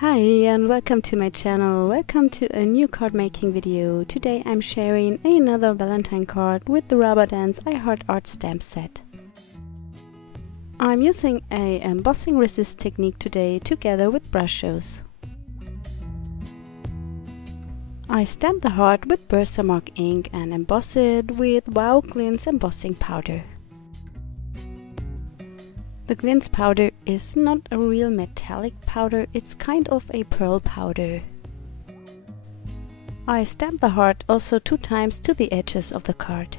Hi and welcome to my channel. Welcome to a new card making video. Today I'm sharing another Valentine card with the Rubber Dance I Heart Art stamp set. I'm using a embossing resist technique today together with Brushos. I stamp the heart with Versamark ink and emboss it with Glitz embossing powder. The Glitz powder is not a real metallic powder, it's kind of a pearl powder. I stamp the heart also 2 times to the edges of the card.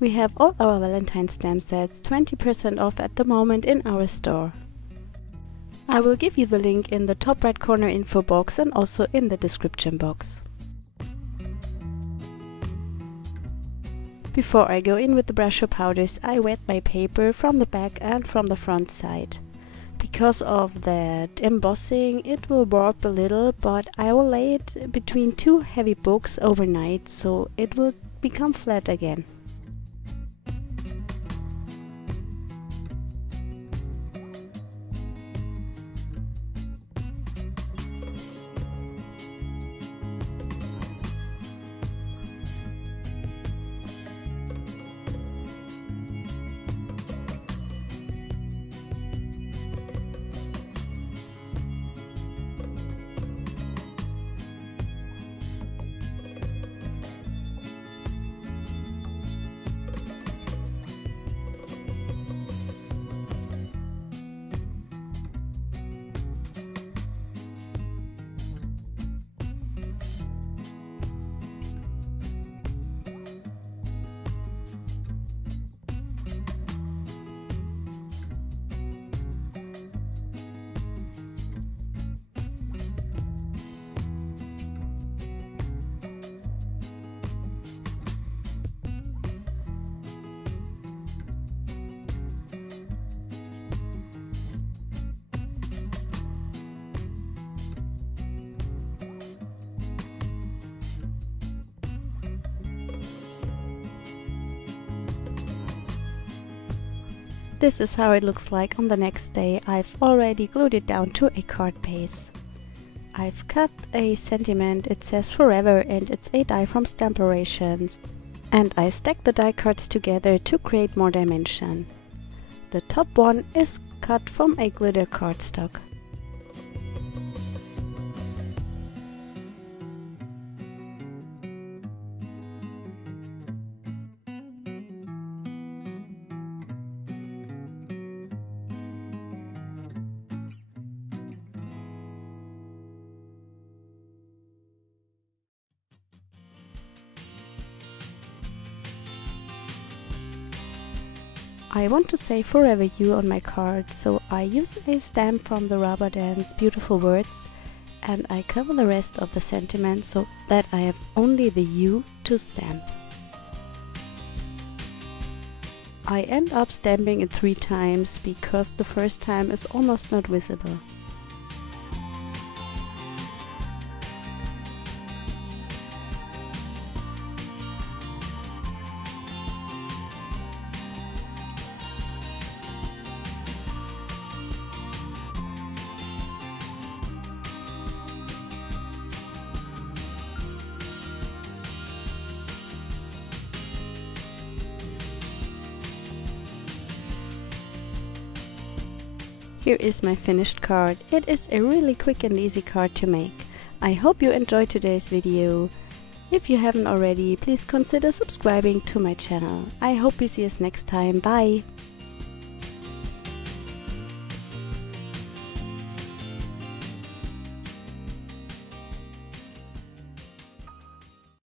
We have all our Valentine stamp sets 20% off at the moment in our store. I will give you the link in the top right corner info box and also in the description box. Before I go in with the Brushos powders, I wet my paper from the back and from the front side. Because of that embossing, it will warp a little, but I will lay it between 2 heavy books overnight so it will become flat again. This is how it looks like on the next day. I've already glued it down to a card base. I've cut a sentiment, it says forever, and it's a die from STAMPlorations. And I stacked the die cards together to create more dimension. The top one is cut from a glitter cardstock. I want to say Forever You on my card, so I use a stamp from the Rubber Dance Beautiful Words and I cover the rest of the sentiment so that I have only the U to stamp. I end up stamping it 3 times because the first time is almost not visible. Here is my finished card. It is a really quick and easy card to make. I hope you enjoyed today's video. If you haven't already, please consider subscribing to my channel. I hope we see us next time. Bye!